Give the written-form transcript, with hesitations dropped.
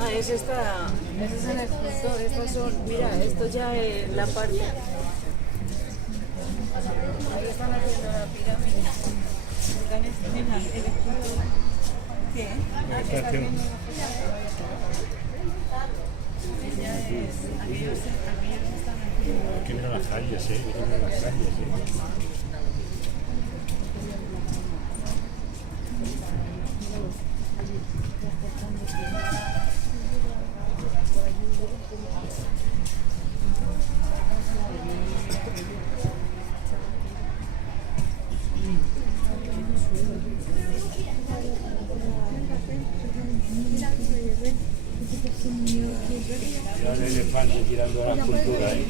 Ah, ese es en el punto, estas son, mira, esto ya es la parte. Ahí están haciendo la pirámide. ¿Qué? Está haciendo ya es, aquellos están haciendo. Aquí vienen las calles, aquí vienen las calles, Ya el elefante tirando a la cultura, ¿eh?